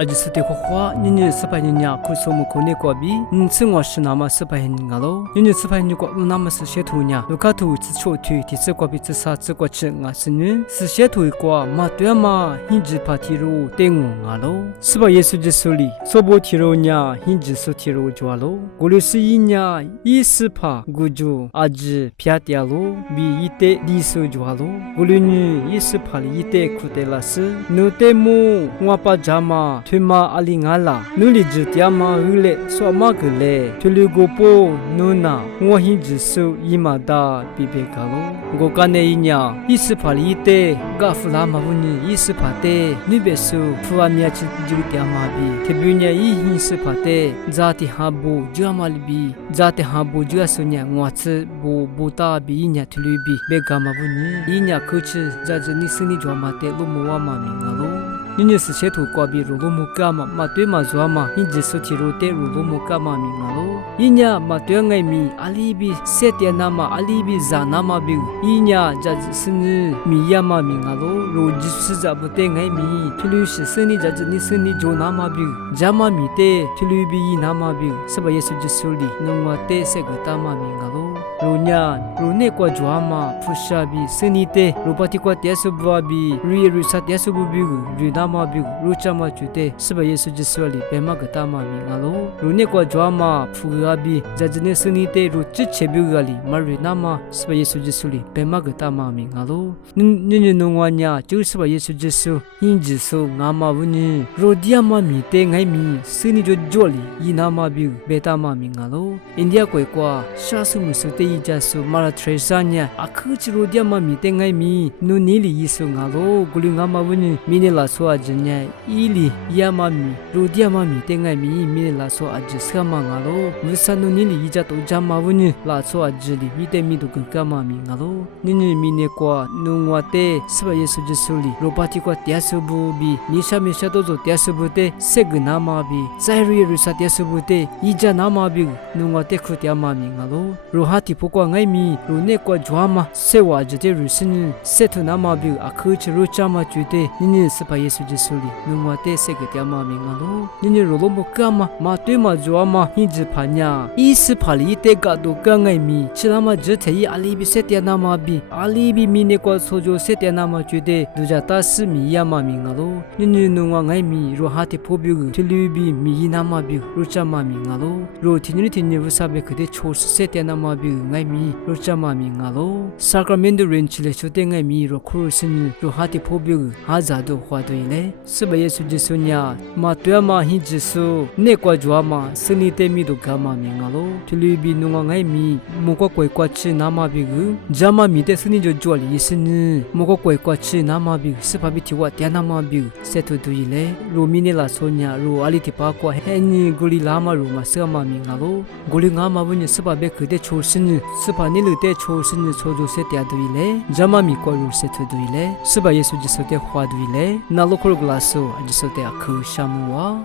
阿吉斯的花花，你是白人呀，可是我们国内过比，是我是那么是白人啊喽，你是白人过那么是些土呀，卢卡土是臭土，第四过比自杀自过吃啊是女，是些土过嘛对嘛，你只怕提入对我啊喽，是吧？耶稣基督里，说不提入呀，你只说提入就喽，古律是一呀，一是怕古就阿吉撇掉喽，比一代Lisu就喽，古律女一是怕一代苦的拉是，努得么我把家嘛。推嘛阿里阿拉，努力只点嘛乌嘞，说嘛个嘞，推了个波努那，我hin只手伊嘛达比别个咯，我干那一年，一时怕里的，噶弗拉嘛不尼，一时怕的，你别说，富阿米亚只就点嘛比，特别呢一hin时怕的，咋的哈不就嘛里比，咋的哈不就说呢，我吃不打比一年推里比，别个嘛不尼，一年口吃，咋子你生你就嘛的，路么哇嘛明啊咯。你是些土瓜比如罗木嘎嘛，嘛对嘛做嘛，你只说提如得如罗木嘎嘛明啊咯。一年嘛对爱米阿里比些点那嘛阿里比咋那嘛比，一年这是你米呀嘛明啊咯。如就是咋不对爱米，提如是生你这你生你就那嘛比，咋嘛米的提如比那嘛比，是吧？耶稣就是里，侬话得些个大嘛明啊咯。如年如那个做嘛，不是比生你的，如把提个点数不比，如啥点数不比，如那。嘛比如这么觉得是吧？耶稣基督里白马个大马明啊喽，如那个抓嘛富个比，在这里生你的如之前比个里，嘛如那么是吧？耶稣基督里白马个大马明啊喽，你弄完呀，就是吧？耶稣基督，你只说俺嘛问你，如dia嘛米的爱米，生你就做里，伊那嘛比白大马明啊喽，印第安国qua，啥时候说的一家说马拉特山呀，啊可是如dia嘛米的爱米，侬你里意思啊喽，古里俺嘛问你，米你拉说。Jenya ili ya mami rodia mami tengai mi mi la so aj skama ngalo musanu nili ija to jama wuni la so ajli mi te mi do ka mami ngalo nini mi ne kwa nungwa te sba yesu jesuli robati kwa tiasubu bi nisha me shato zo tiasubu te segna ma bi zairi rusa tiasubu te ija na ma bi nungwa te khutya mami ngalo rohati pokwa ngai mi ro ne kwa jwama sewa jete rusin setu na ma bi akhuch ruchama chute nini sba yesu jesuli nungwa te segya ma mi ngalo nini ro mo kama ma te ma jwama hinji phanya is phali te ga do ka ngai mi chilama jete yi ali bi setya na ma bi ali bi mi ne kwa sojo setya na ma chute duja ta si mi ya ma mi ngalo nini nungwa ngai mi ro hati phobi thili bi mi na ma bi ruchama mi ngalo ro thinni vusabe khde chos setya na ma bi ngai mi ruchama mi ngalo sacramento ren chile chute ngai mi ro khurusin ro hati phobi ha za do hwa do ile sba yesu jesu nya ma twa ma hi jesu ne kwa jwa ma sini te mi do ga ma mi ngalo thili bi nunga ngai mi mo ko koi kwa chi na ma bi gu jama mi te sini jo jo li sin mo ko koi kwa chi na ma bi sba bi ti wa tya na ma bi se to du ile ro mi ne la so nya ro ali ti pa kwa he ni guli la ma ro ma sa ma mi ngalo guli nga ma bu ni sba be khde chol sin sba ni lu te chol sin so jo se tya du ile jama mi ko ro se to du ile sba yesu jesu te khwa du ile na lo ko glaso ajiso te akhu shamwa